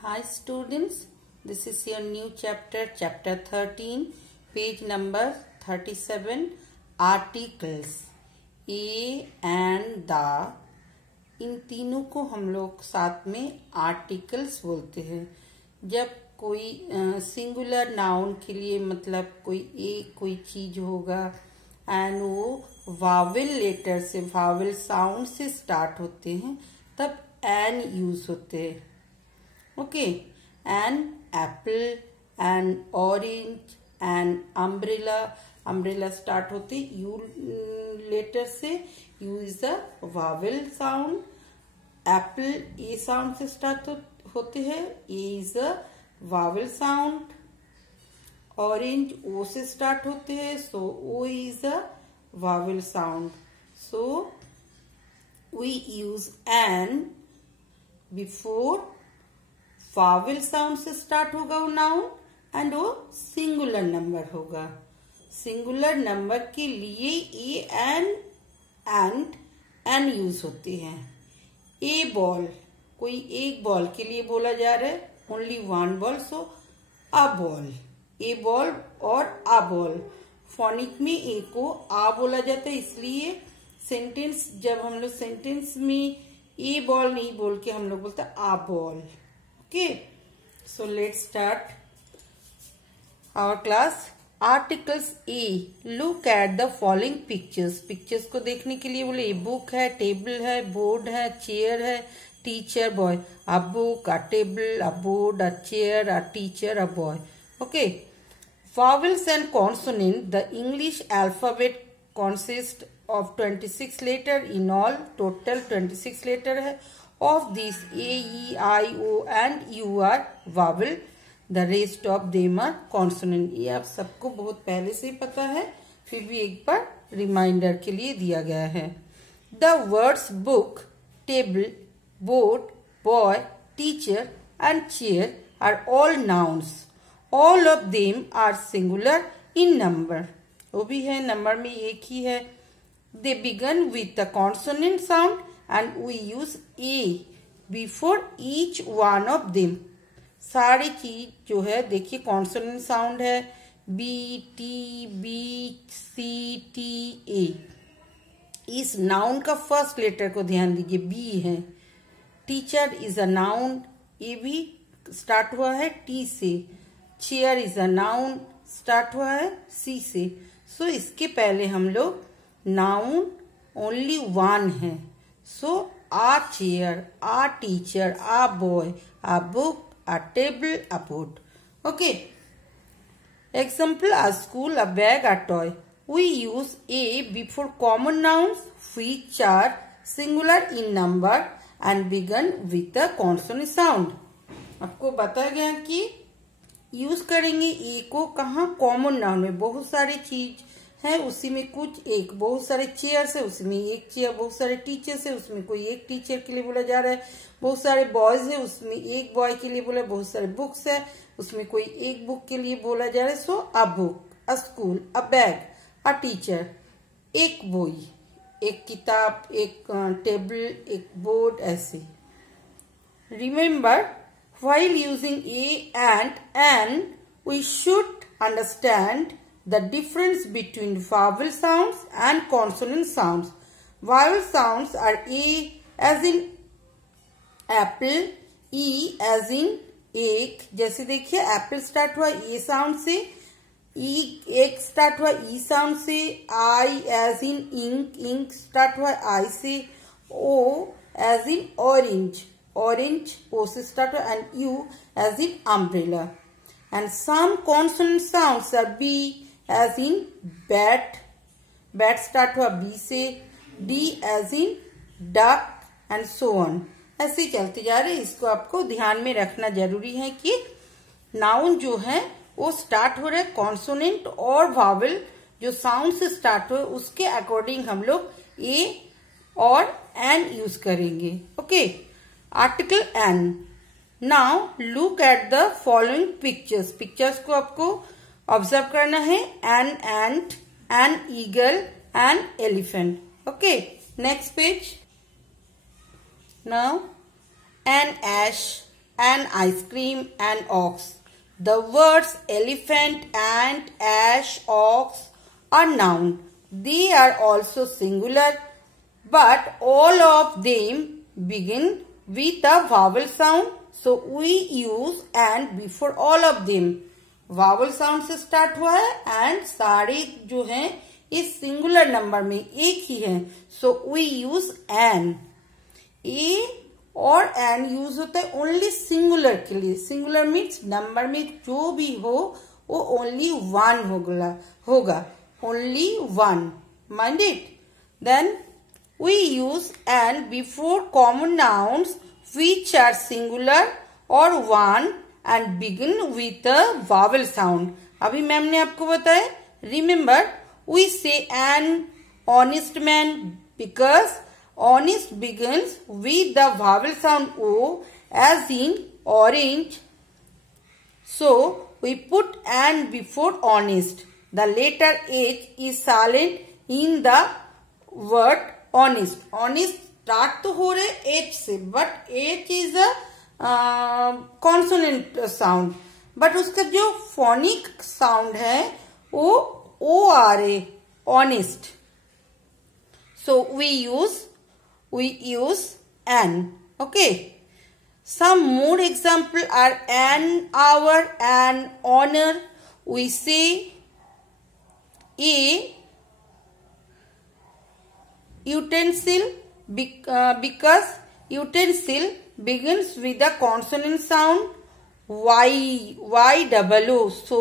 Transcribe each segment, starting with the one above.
Hi students, this is your new chapter, chapter 13, page number 37, articles. A and the, इन तीनों को हम लोग साथ में आर्टिकल्स बोलते हैं। जब कोई सिंगुलर नाउन के लिए मतलब कोई चीज होगा एंड वो वावेल लेटर से वावेल साउंड से स्टार्ट होते हैं तब एन यूज होते हैं। Okay, an apple, an orange, an umbrella start होते यू लेटर से। U is a vowel sound. Apple A sound से स्टार्ट होते हैं, A is a vowel sound. Orange O से स्टार्ट होते हैं, so O is a vowel sound. So we use an before vowel sound से start होगा वो noun and वो सिंगुलर नंबर होगा। सिंगुलर नंबर के लिए ए एंड एन यूज होते हैं। ए बॉल, कोई एक बॉल के लिए बोला जा रहा है, only one ball, so a ball. A ball और अ बॉल, फोनिक में ए को आ बोला जाता है, इसलिए सेंटेंस जब हम लोग सेंटेंस में ए बॉल नहीं बोल के हम लोग बोलते हैं आ ball. Okay, so let's start our class. Articles A. Look at the following pictures. Pictures को देखने के लिए बोले बुक है, टेबल है, बोर्ड है, चेयर है, teacher, boy. A book, a table, a board, a chair, a teacher, a boy. Okay. Vowels and consonant. The English alphabet consists of 26 letters in all. Total 26 letters है. Of these, A, E, I, O and U are vowel. The rest of them are consonant. ये आप सबको बहुत पहले से ही पता है, फिर भी एक बार रिमाइंडर के लिए दिया गया है। The words book, table, board, boy, teacher and chair are all nouns. All of them are singular in number. वो भी है, नंबर में एक ही है। They begin with a consonant sound and we use A before each one of them. सारी चीज जो है देखिए कॉन्सोनेंट साउंड है, B T B C T A. इस नाउन का फर्स्ट लेटर को ध्यान दीजिए, बी है। टीचर इज अ नाउन, ए भी स्टार्ट हुआ है टी से। Chair is a noun, start हुआ है सी से। सो इसके पहले हम लोग नाउन ओनली वन है। So, a chair, a teacher, a boy, a book, a table, a board. Okay. Example, a school, a bag, a toy. We use A before common nouns which are singular in number and begin with a consonant sound. आपको बताया गया कि use करेंगे ए को कहाँ, common noun में। बहुत सारी चीज है उसी में कुछ एक, बहुत सारे चेयर्स है उसमें एक चेयर, बहुत सारे टीचर्स है उसमें कोई एक टीचर के लिए बोला जा रहा है, बहुत सारे बॉयज है उसमें एक बॉय के लिए बोला, बहुत सारे बुक्स है उसमें कोई एक बुक के लिए बोला जा रहा है। So a book, a school, a bag, a teacher, एक बोई, एक किताब, एक टेबल, एक बोर्ड, ऐसे। Remember, while using a and an we should understand the difference between vowel sounds and consonant sounds. Vowel sounds are A as in apple, E as in egg. जैसे देखिए Apple start हुआ ए sound से, ई एक start हुआ E sound से। I as in ink, ink start हुआ I से। O as in orange, orange O से स्टार्ट हुआ। And U as in umbrella. And some consonant sounds are B as in bat, bat start हुआ B से। D as in duck and so on, ऐसे चलते जा रहे। इसको आपको ध्यान में रखना जरूरी है कि नाउन जो है वो स्टार्ट हो रहा है कॉन्सोनेंट और वावेल जो साउंड से स्टार्ट हो उसके अकॉर्डिंग हम लोग ए और एन यूज करेंगे। Okay, article an. Now look at the following pictures. Pictures को आपको ऑब्जर्व करना है। An ant, an eagle, an elephant. Okay, next page. Now an ash, an ice cream, an ox. The words elephant, ant, ash, ox are noun. They are also singular, but all of them begin with a vowel sound. So we use and before all of them. vowel sound से start हुआ है and सारे जो हैं इस singular number में एक ही है. So we use an. A और एन यूज होता है ओनली सिंगुलर के लिए. सिंगुलर मीन्स नंबर में जो भी हो वो ओनली वन होगा. Only one. Mind it. Then we use an before common nouns which are singular or one and begin with a vowel sound. अभी मैम ने आपको बताया. Remember, we say an honest man because honest begins with the vowel sound O as in orange. So we put an before honest. The letter H is silent in the word honest. Honest start तो हो रहे h से, but h is a consonant sound, but उसका जो phonic sound है वो o आ रहे. Honest. So we use an. Okay. Some more example are an hour, an honour. We say a utensil because utensil begins with the consonant sound y. So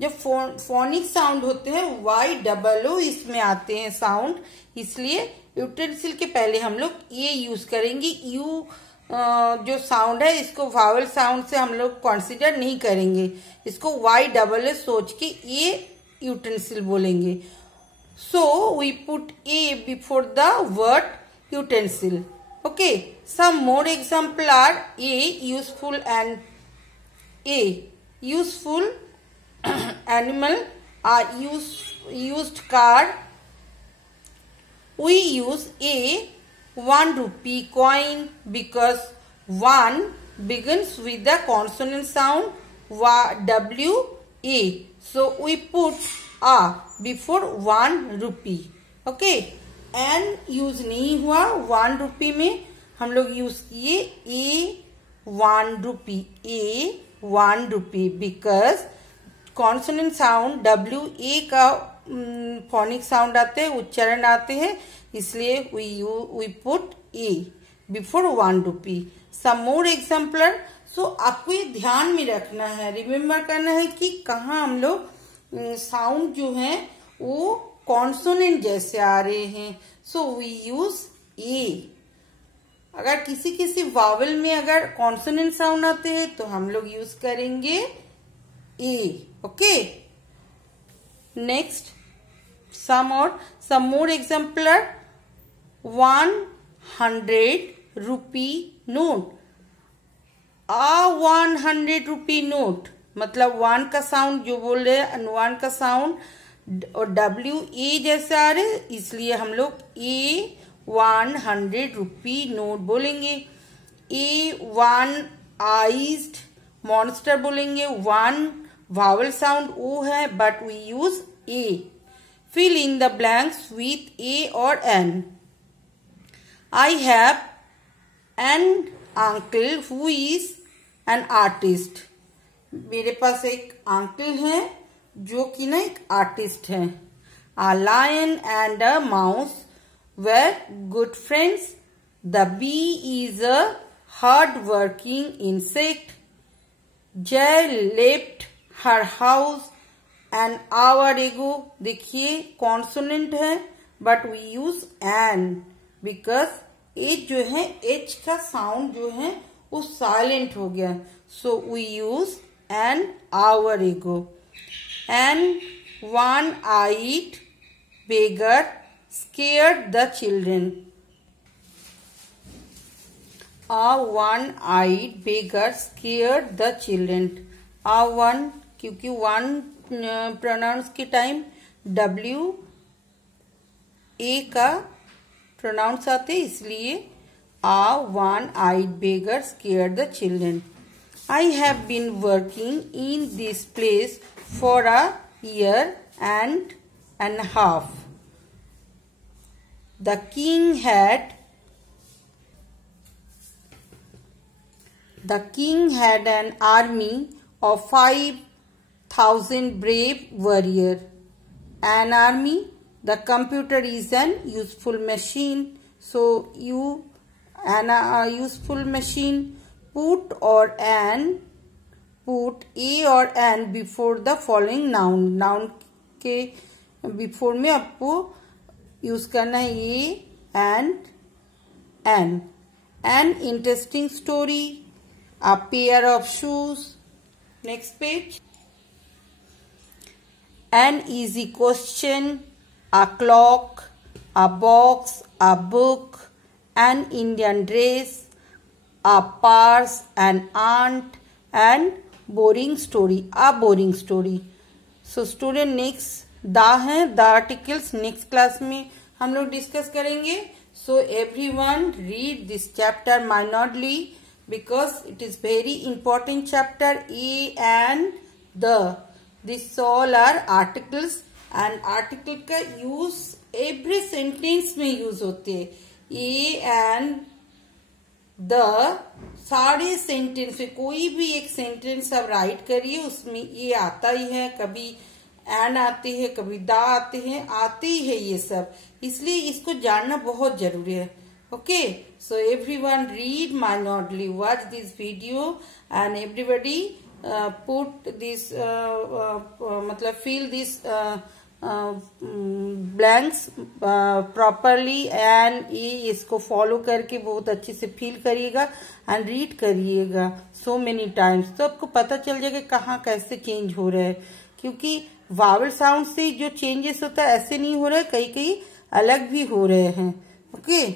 जो phonic sound होते हैं y इसमें आते हैं sound, इसलिए utensil के पहले हम लोग ये यूज करेंगे. यू जो साउंड है इसको वावल साउंड से हम लोग कंसिडर नहीं करेंगे, इसको y सोच के ये यूटेंसिल बोलेंगे. So we put a before the word utensil. Okay. Some more example are useful and useful animal, used car. We use a 1 rupee coin because 1 begins with the consonant sound w a. So we put a before 1 rupee. Okay. An use नहीं हुआ 1 rupee में, हम लोग use किए a 1 rupee. A 1 rupee because consonant sound W A का phonic sound आते हैं, उच्चारण आते हैं, इसलिए we put a before 1 rupee. Some more examples. सो आपको ये ध्यान में रखना है, रिमेम्बर करना है कि कहाँ हम लोग साउंड जो है वो कॉन्सोनेंट जैसे आ रहे हैं. सो वी यूज ए. अगर किसी वावल में अगर कॉन्सोनेंट साउंड आते हैं तो हम लोग यूज करेंगे a. Okay. Next some more examples. 100 rupee note. 100 rupee note मतलब 1 का साउंड जो बोल रहे हैं, 1 का साउंड और डब्ल्यू ए जैसे आ रहे, इसलिए हम लोग ए 100 रुपी नोट बोलेंगे. ए 1 आइज्ड मॉन्स्टर बोलेंगे. 1 वावल साउंड ओ है, but we use a. Fill in the blanks with a और an. I have an uncle who is an artist. मेरे पास एक अंकल है जो कि ना एक आर्टिस्ट है. A lion and a mouse were good friends. The bee is a hard-working insect. Jay left her house an hour ago. देखिए कॉन्सोनेंट है but we use an because h जो है एच का साउंड जो है वो silent हो गया. So we use an hour ago. And one-eyed beggar scared the children. A one-eyed beggar scared the children. A one क्योंकि one प्रोनाउंस के टाइम W A का प्रोनाउंस आते इसलिए a one-eyed beggar scared the children. I have been working in this place for a year and a half. The king had an army of 5,000 brave warriors. An army, the computer is an useful machine. So a useful machine, put a or an before the following noun. Noun के before में आपको use करना है a and an. An interesting story, a pair of shoes. Next page. An easy question, a clock, a box, a book, an Indian dress, a purse, an aunt, and boring story, a boring story. So student next the है, the articles next class में हम लोग discuss करेंगे. So everyone read this chapter minutely because it is very important chapter. A and the, this all are articles and article का use every sentence में use होते हैं. A and the सारे sentence में कोई भी एक सेंटेंस आप राइट करिए, उसमें ये आता ही है, कभी एन आती है, कभी दा आते हैं, आते ही है ये सब, इसलिए इसको जानना बहुत जरूरी है. Okay, so everyone read minutely, watch this video and everybody put this मतलब fill this blanks properly and ये इसको फॉलो करके बहुत अच्छे से फील करिएगा एंड रीड करिएगा सो मेनी टाइम्स, तो आपको पता चल जाएगा कहाँ कैसे चेंज हो रहा है. क्योंकि वावल साउंड से जो चेंजेस होता है ऐसे नहीं हो रहा है, कई कई अलग भी हो रहे हैं. ओके.